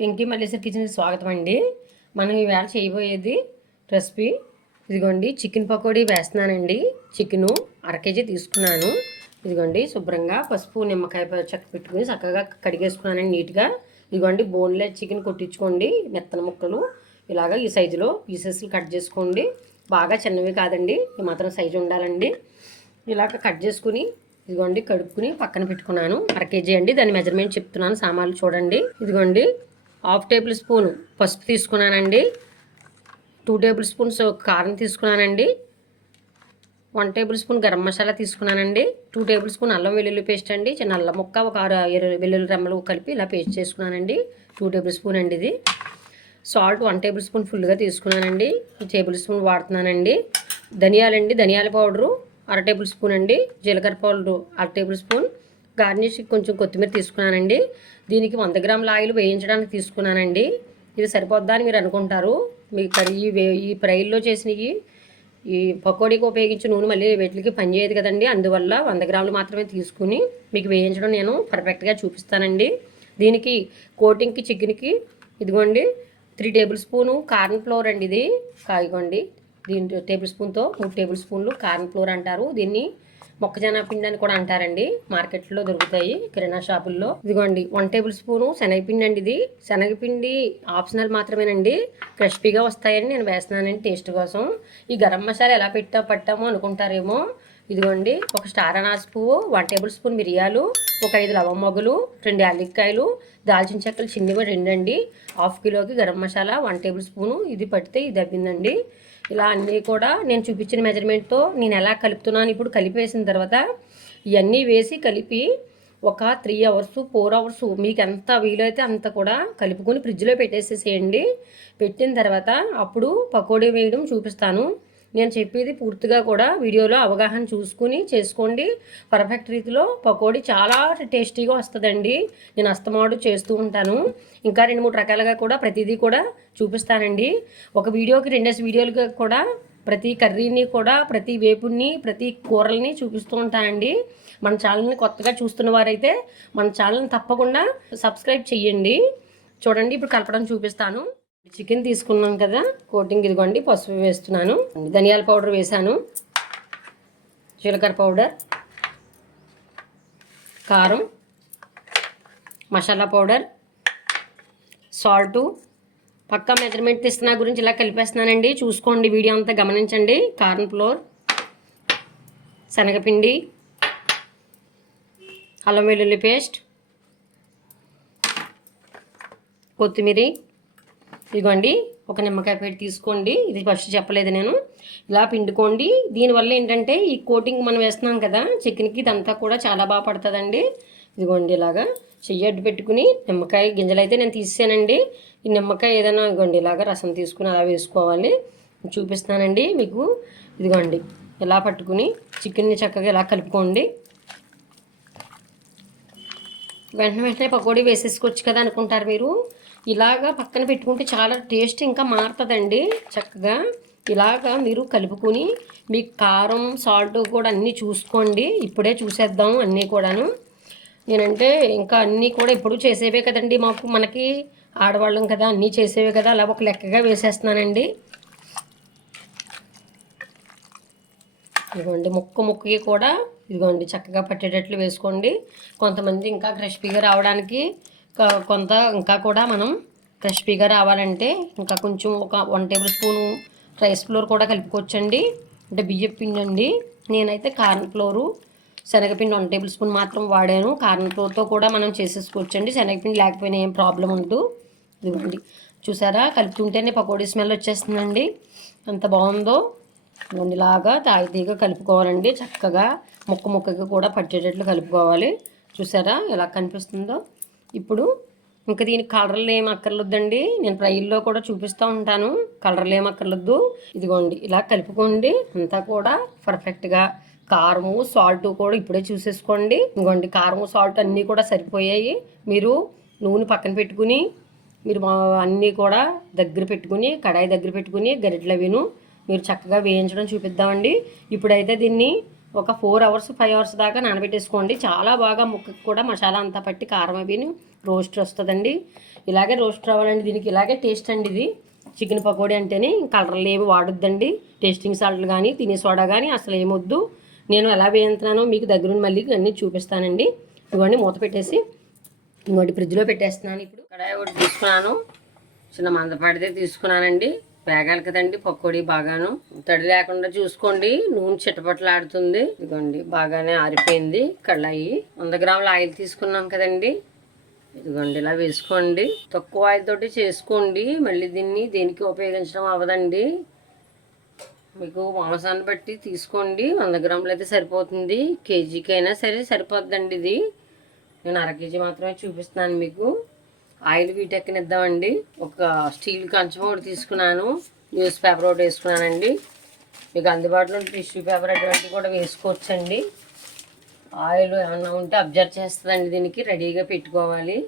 వెంకీ మల్లేశ్వరి కిచెన్కి స్వాగతం అండి. మనం ఈవేళ చేయబోయేది రెసిపీ ఇదిగోండి చికెన్ పకోడీ వేస్తున్నానండి. చికెను 1/2 కేజీ తీసుకున్నాను. ఇదిగోండి శుభ్రంగా పసుపు నిమ్మకాయ చెక్క పెట్టుకుని చక్కగా కడిగేసుకున్నానండి నీట్గా. ఇదిగోండి బోన్లెస్ చికెన్ కొట్టించుకోండి, మెత్తన ముక్కలు ఇలాగ ఈ సైజులో పీసెస్లు కట్ చేసుకోండి. బాగా చిన్నవి కాదండి, ఈ మాత్రం సైజు ఉండాలండి. ఇలాగ కట్ చేసుకుని ఇదిగోండి కడుక్కుని పక్కన పెట్టుకున్నాను. 1/2 కేజీ అండి, దాని మెజర్మెంట్ చెప్తున్నాను. సామాన్లు చూడండి. ఇదిగోండి 1/2 టేబుల్ స్పూన్ పసుపు తీసుకున్నానండి. 2 టేబుల్ స్పూన్స్ కారం తీసుకున్నానండి. 1 టేబుల్ స్పూన్ గరం మసాలా తీసుకున్నానండి. 2 టేబుల్ స్పూన్ అల్లం వెల్లుల్లి పేస్ట్ అండి. చిన్న అల్లం ముక్క, ఒక 6 వెల్లుల్లి రెమ్మలు కలిపి ఇలా పేస్ట్ చేసుకున్నానండి. 2 టేబుల్ స్పూన్ అండి ఇది. సాల్ట్ 1 టేబుల్ స్పూన్ ఫుల్గా తీసుకున్నానండి. ఈ టేబుల్ స్పూన్ వాడుతున్నానండి. ధనియాలండి, ధనియాల పౌడరు 1/2 టేబుల్ స్పూన్ అండి. జీలకర్ర పౌడరు 1/2 టేబుల్ స్పూన్. గార్నిష్ కొంచెం కొత్తిమీర తీసుకున్నానండి. దీనికి 100 గ్రాముల ఆయిల్ వేయించడానికి తీసుకున్నానండి. ఇది సరిపోద్దా అని మీరు అనుకుంటారు. మీ కర్రీ ఈ ఫ్రైల్లో చేసినవి ఈ పకోడీకి ఉపయోగించిన నూనె మళ్ళీ వీటికి పనిచేయదు కదండి. అందువల్ల 100 గ్రాములు మాత్రమే తీసుకుని మీకు వేయించడం నేను పర్ఫెక్ట్గా చూపిస్తానండి. దీనికి కోటింగ్కి చికెన్కి ఇదిగోండి 3 టేబుల్ స్పూను కార్న్ ఫ్లోర్ అండి. ఇది కాయగోండి దీని టేబుల్ స్పూన్తో 3 టేబుల్ స్పూన్లు కార్న్ ఫ్లోర్ అంటారు. దీన్ని మొక్కజొన్న పిండి అని కూడా అంటారండి. మార్కెట్లో దొరుకుతాయి కిరాణా షాపుల్లో. ఇదిగోండి 1 టేబుల్ స్పూను శనగపిండి అండి. ఇది శనగపిండి ఆప్షనల్ మాత్రమేనండి, క్రిస్పీగా వస్తాయని నేను వేస్తున్నానండి టేస్ట్ కోసం. ఈ గరం మసాలా ఎలా పట్టామో అనుకుంటారేమో. ఇదిగోండి ఒక స్టార్ అనాస పువ్వు, 1 టేబుల్ స్పూన్ మిరియాలు, ఒక 5 లవంగలు, 2 యాలక్కాయలు, దాల్చిన చెక్కలు చిన్నవి 2 అండి. 1/2 కిలోకి గరం మసాలా 1 టేబుల్ స్పూను. ఇది పడితే ఇది అవ్విందండి. ఇలా అన్నీ కూడా నేను చూపించిన మెజర్మెంట్తో నేను ఎలా కలుపుతున్నాను. ఇప్పుడు కలిపేసిన తర్వాత ఇవన్నీ వేసి కలిపి ఒక 3 అవర్స్ 4 అవర్స్ మీకు ఎంత వీలైతే అంత కూడా కలుపుకొని ఫ్రిడ్జ్లో పెట్టేసేసేయండి. పెట్టిన తర్వాత అప్పుడు పకోడీ వేయడం చూపిస్తాను. నేను చెప్పేది పూర్తిగా కూడా వీడియోలో అవగాహన చూసుకుని చేసుకోండి. పర్ఫెక్ట్ రీతిలో పకోడీ చాలా టేస్టీగా వస్తుందండి. నేను అస్తమాడు చేస్తూ ఉంటాను. ఇంకా 2-3 రకాలుగా కూడా ప్రతిదీ కూడా చూపిస్తానండి. ఒక వీడియోకి 2 వీడియోలుగా కూడా ప్రతి కర్రీని కూడా, ప్రతి వేపుని, ప్రతి కూరల్ని చూపిస్తూ ఉంటానండి. మన ఛానల్ని కొత్తగా చూస్తున్న వారైతే మన ఛానల్ని తప్పకుండా సబ్స్క్రైబ్ చేయండి. చూడండి ఇప్పుడు కలపడం చూపిస్తాను. చికెన్ తీసుకున్నాం కదా, కోటింగ్ ఇదిగోండి పసుపు వేస్తున్నాను, ధనియాల పౌడర్ వేసాను, జీలకర్ర పౌడర్, కారం, మసాలా పౌడర్, సాల్టు. పక్కా మెజర్మెంట్ తీస్తున్నా గురించి ఇలా కలిపేస్తున్నానండి. చూసుకోండి, వీడియో అంతా గమనించండి. కార్న్ ఫ్లోర్, శనగపిండి, అల్లం వెల్లుల్లి పేస్ట్, కొత్తిమీర. ఇదిగోండి ఒక నిమ్మకాయ పెట్టి తీసుకోండి. ఇది ఫస్ట్ చెప్పలేదు నేను. ఇలా పిండుకోండి. దీనివల్ల ఏంటంటే ఈ కోటింగ్ మనం వేస్తున్నాం కదా చికెన్కి, ఇదంతా కూడా చాలా బాగా పడుతుందండి. ఇదిగోండి ఇలాగా చెయ్యి అడ్డు పెట్టుకుని నిమ్మకాయ గింజలు అయితే నేను తీసానండి. ఈ నిమ్మకాయ ఏదైనా ఇదిగోండి ఇలాగ రసం తీసుకుని అలా వేసుకోవాలి. చూపిస్తానండి మీకు. ఇదిగోండి ఇలా పట్టుకుని చికెన్ని చక్కగా ఇలా కలుపుకోండి. వెంటనే పకోడీ వేసేసుకోవచ్చు కదా అనుకుంటారు మీరు. ఇలాగా పక్కన పెట్టుకుంటే చాలా టేస్ట్ ఇంకా మారుతుందండి. చక్కగా ఇలాగా మీరు కలుపుకొని మీకు కారం సాల్ట్ కూడా అన్నీ చూసుకోండి. ఇప్పుడే చూసేద్దాం అన్నీ కూడాను. నేనంటే ఇంకా అన్నీ కూడా ఎప్పుడు చేసేవే కదండి, మనకి ఆడవాళ్ళం కదా, అన్నీ చేసేవే కదా, అలా ఒక లెక్కగా వేసేస్తున్నానండి. ఇదిగోండి ముక్కకి కూడా ఇదిగోండి చక్కగా పట్టేటట్లు వేసుకోండి. కొంతమంది ఇంకా క్రిస్పీగా రావడానికి కొంత ఇంకా కూడా మనం క్రిస్పీగా రావాలంటే ఇంకా కొంచెం ఒక 1 టేబుల్ స్పూను రైస్ ఫ్లోర్ కూడా కలుపుకోవచ్చండి. అంటే బియ్యం పిండి అండి. నేనైతే కార్న్ ఫ్లోరు, శనగపిండి 1 టేబుల్ స్పూన్ మాత్రం వాడాను. కార్న్ ఫ్లోర్తో కూడా మనం చేసేసుకోవచ్చండి. శనగపిండి లేకపోయినా ఏం ప్రాబ్లం ఉండదు. ఇదిగోండి చూసారా, కలుపుతుంటేనే పకోడీ స్మెల్ వచ్చేస్తుందండి. ఎంత బాగుందో. ఇదిగోండి ఇలాగా తాగితీగా కలుపుకోవాలండి. చక్కగా ముక్కకి కూడా పట్టేటట్లు కలుపుకోవాలి. చూసారా ఎలా కనిపిస్తుందో. ఇప్పుడు ఇంకా దీనికి కలర్లు ఏం అక్కర్లేదండి. నేను ఫ్రైల్లో కూడా చూపిస్తూ ఉంటాను. కలర్లు ఏం అక్కర్లేదు. ఇదిగోండి ఇలా కలుపుకోండి. అంతా కూడా పర్ఫెక్ట్గా కారము సాల్ట్ కూడా ఇప్పుడే చూసేసుకోండి. ఇదిగోండి కారము సాల్ట్ అన్నీ కూడా సరిపోయాయి. మీరు నూనె పక్కన పెట్టుకుని మీరు అన్నీ కూడా దగ్గర పెట్టుకుని, కడాయి దగ్గర పెట్టుకుని గరిటెలు విను మీరు చక్కగా వేయించడం చూపిద్దామండి. ఇప్పుడైతే దీన్ని ఒక 4 అవర్స్ 5 అవర్స్ దాకా నానబెట్టేసుకోండి. చాలా బాగా ముక్కకు కూడా మసాలా అంతా పట్టి కారం అవి రోస్ట్ వస్తుందండి. ఇలాగే రోస్ట్ రావాలండి. దీనికి ఇలాగే టేస్ట్ అండి. ఇది చికెన్ పకోడీ అంటేనే కలర్లు ఏమి వాడొద్దండి. టేస్టింగ్ సాల్ట్లు కానీ తినే సోడా కానీ అసలు ఏమొద్దు. నేను ఎలా వేయించుతున్నానో మీకు దగ్గరుండి మళ్ళీ అన్నీ చూపిస్తానండి. ఇవన్నీ మూత పెట్టేసి ఇంకోటి ఫ్రిడ్జ్లో పెట్టేస్తున్నాను. ఇప్పుడు కడాయి ఒకటి తీసుకున్నాను, చిన్న మందపాటిదే తీసుకున్నానండి. వేగాలి కదండి పకోడీ బాగాను. తడి లేకుండా చూసుకోండి, నూనె చిటపటలాడుతుంది. ఇదిగోండి బాగానే ఆరిపోయింది కళాయి. 100 గ్రాముల ఆయిల్ తీసుకున్నాం కదండి. ఇదిగోండి ఇలా వేసుకోండి. తక్కువ ఆయిల్ తోటి చేసుకోండి. మళ్ళీ దీన్ని దేనికి ఉపయోగించడం అవ్వదండి. మీకు మాంసాన్ని బట్టి తీసుకోండి. 100 గ్రాములు అయితే సరిపోతుంది. కేజీకైనా సరే సరిపోద్దండి. ఇది నేను అర కేజీ మాత్రమే చూపిస్తున్నాను మీకు. ఆయిల్ వీటెక్కనిద్దామండి. ఒక స్టీల్ కంచం ఒకటి తీసుకున్నాను, న్యూస్ పేపర్ ఒకటి వేసుకున్నానండి. మీకు అందుబాటులో టిష్యూ పేపర్ అటువంటివి కూడా వేసుకోవచ్చండి. ఆయిల్ ఏమన్నా ఉంటే అబ్జర్వ్ చేస్తుందండి. దీనికి రెడీగా పెట్టుకోవాలి.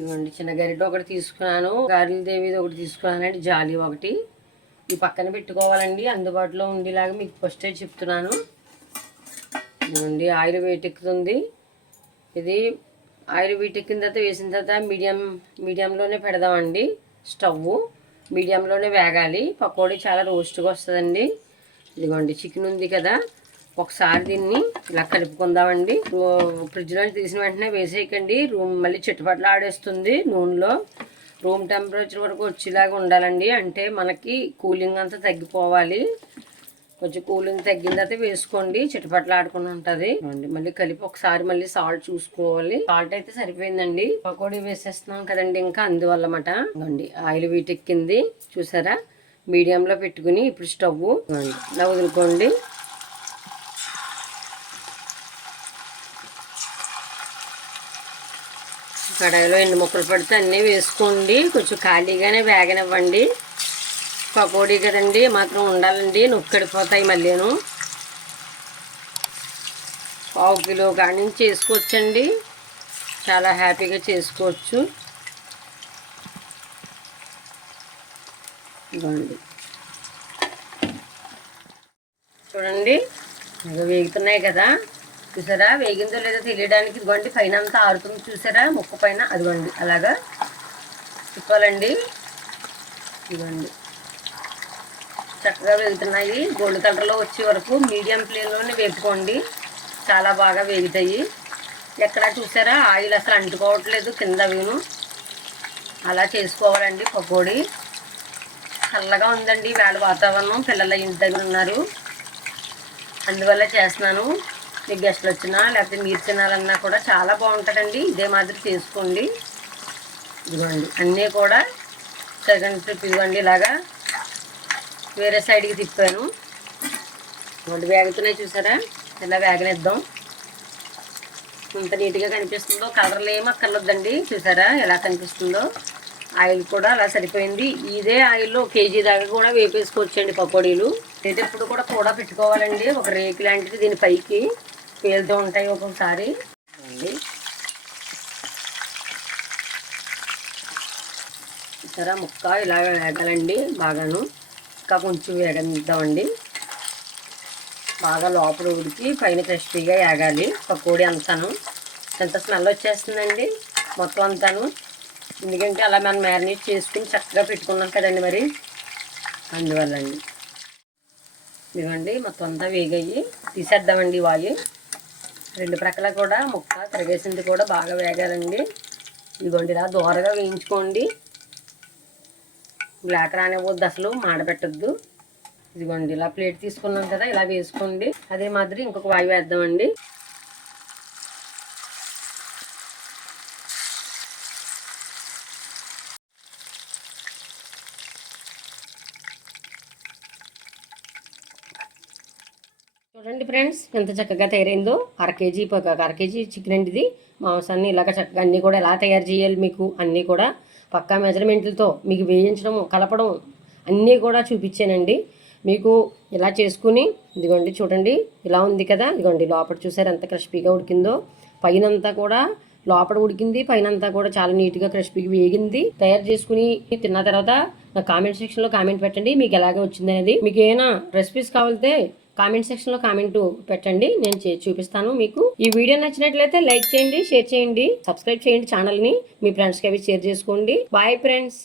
ఇవ్వండి చిన్న గరిట ఒకటి తీసుకున్నాను, గారెల దేవిది ఒకటి తీసుకున్నానండి, జాలి ఒకటి. ఈ పక్కన పెట్టుకోవాలండి, అందుబాటులో ఉండేలాగా మీకు ఫస్టే చెప్తున్నాను. ఇవ్వండి ఆయిల్ వేటెక్కుతుంది. ఇది ఆయిల్ వీటెక్కిన తర్వాత వేసిన తర్వాత మీడియంలోనే పెడదామండి. స్టవ్ మీడియంలోనే వేగాలి. పకోడీ చాలా రోస్ట్గా వస్తుందండి. ఇదిగోండి చికెన్ ఉంది కదా, ఒకసారి దీన్ని ఇలా కలుపుకుందామండి. ఫ్రిడ్జ్లో తీసిన వెంటనే వేసేయకండి, మళ్ళీ చిట్టుపట్లు ఆడేస్తుంది నూనెలో. రూమ్ టెంపరేచర్ వరకు వచ్చేలాగా ఉండాలండి. అంటే మనకి కూలింగ్ అంతా తగ్గిపోవాలి. కొంచెం కూలింగ్ తగ్గిన తర్వాత వేసుకోండి, చిటపట్లు ఆడుకుని ఉంటుంది. మళ్ళీ కలిపి ఒకసారి మళ్ళీ సాల్ట్ చూసుకోవాలి. సాల్ట్ అయితే సరిపోయిందండి. పకోడీ వేసేస్తున్నాం కదండి, ఇంకా అందువల్లమాట. ఇవ్వండి ఆయిల్ వీటెక్కింది చూసారా. మీడియంలో పెట్టుకుని ఇప్పుడు స్టవ్ ఇలా వదులుకోండి. కడాయిలో ఎన్ని ముక్కలు పడితే అన్నీ వేసుకోండి. కొంచెం ఖాళీగానే వేగనివ్వండి. పకోడీ కదండి మాత్రం ఉండాలండి, నొక్కడిపోతాయి మళ్ళీను. 1/2 కిలో కాడి నుంచి చేసుకోవచ్చండి, చాలా హ్యాపీగా చేసుకోవచ్చు. ఇవ్వండి చూడండి వేగుతున్నాయి కదా, చూసారా. వేగిందో లేదో తెలియడానికి ఇదిగోండి పైన అంతా ఆరుతుంది చూసారా, ముక్క పైన. అదిగోండి అలాగా తిప్పాలండి. ఇదిగోండి చక్కగా వేగుతున్నాయి. గోల్డ్ కలర్లో వచ్చే వరకు మీడియం ఫ్లేమ్లోనే వేపుకోండి, చాలా బాగా వేగుతాయి. ఎక్కడ చూసారా ఆయిల్ అసలు అంటుకోవట్లేదు కింద వీను. అలా చేసుకోవాలండి పకోడీ. చల్లగా ఉందండి వేళ వాతావరణం, పిల్లల ఇంటి దగ్గర ఉన్నారు, అందువల్ల చేస్తున్నాను. మీకు గెస్ట్లు వచ్చినా లేకపోతే మీరు తినాలన్నా కూడా చాలా బాగుంటుందండి. ఇదే మాదిరి చేసుకోండి. ఇదిగోండి అన్నీ కూడా సెకండ్ ట్రిప్ ఇదిగోండి ఇలాగా వేరే సైడ్కి తిప్పాను. ఇదిగోండి వేగుతున్నాయి చూసారా, ఇలా వేగనిద్దాం. ఇంత నీట్గా కనిపిస్తుందో, కలర్లు ఏమీ అక్కర్లేదండి. చూసారా ఎలా కనిపిస్తుందో. ఆయిల్ కూడా అలా సరిపోయింది. ఇదే ఆయిల్లో 1 కేజీ దాకా కూడా వేపేసుకోవచ్చండి పకోడీలు. అయితే ఇప్పుడు కూడా పెట్టుకోవాలండి, ఒక రేకు లాంటిది దీని పైకి పేలుతూ ఉంటాయి ఒక్కొక్కసారి అండి. చూసారా ముక్క ఇలా వేగాలండి బాగాను. ఇంకా కొంచెం వేగనిద్దామండి. బాగా లోపల ఉడికి పైన క్రిస్పీగా వేగాలి పకోడీ అంతాను. ఎంత స్మెల్ వచ్చేస్తుందండి మొత్తం అంతాను. ఎందుకంటే అలా మనం మ్యారినేట్ చేసుకుని చక్కగా పెట్టుకున్నాం కదండి, మరి అందువల్లండి. ఇదిగోండి మొత్తం అంతా వేగాయి, తీసేద్దామండి వాయి. 2 ప్రక్కల కూడా ముక్క తిరగేసింది కూడా బాగా వేగాలండి. ఇదిగోండి ఇలా దూరగా వేయించుకోండి, బ్లాక్ రానివ్వద్దు, అసలు మాడబెట్టద్దు. ఇదిగోండి ఇలా ప్లేట్ తీసుకున్నాం కదా, ఇలా వేసుకోండి. అదే మాదిరి ఇంకొక వాయి వేద్దామండి. చూడండి ఫ్రెండ్స్ ఎంత చక్కగా తయారైందో. అర కేజీ చికెన్ అండి ఇది. మాంసాన్ని ఇలాగ చక్కగా అన్నీ కూడా ఎలా తయారు చేయాలి మీకు అన్నీ కూడా పక్కా మెజర్మెంట్లతో మీకు వేయించడం కలపడం అన్నీ కూడా చూపించానండి. మీకు ఇలా చేసుకుని ఇదిగోండి చూడండి ఇలా ఉంది కదా. ఇదిగోండి లోపల చూసారు ఎంత క్రిస్పీగా ఉడికిందో. పైనంతా కూడా లోపల ఉడికింది, పైనంతా కూడా చాలా నీట్గా క్రిస్పీగా వేగింది. తయారు చేసుకుని తిన్న తర్వాత నా కామెంట్ సెక్షన్లో కామెంట్ పెట్టండి మీకు ఎలాగే వచ్చింది అనేది. మీకు ఏమైనా రెసిపీస్ కావాలితే కామెంట్ సెక్షన్లో కామెంట్ పెట్టండి, నేను చూపిస్తాను మీకు. ఈ వీడియో నచ్చినట్లయితే లైక్ చేయండి, షేర్ చేయండి, సబ్స్క్రైబ్ చేయండి ఛానల్ని. మీ ఫ్రెండ్స్కి అవి షేర్ చేసుకోండి. Bye friends.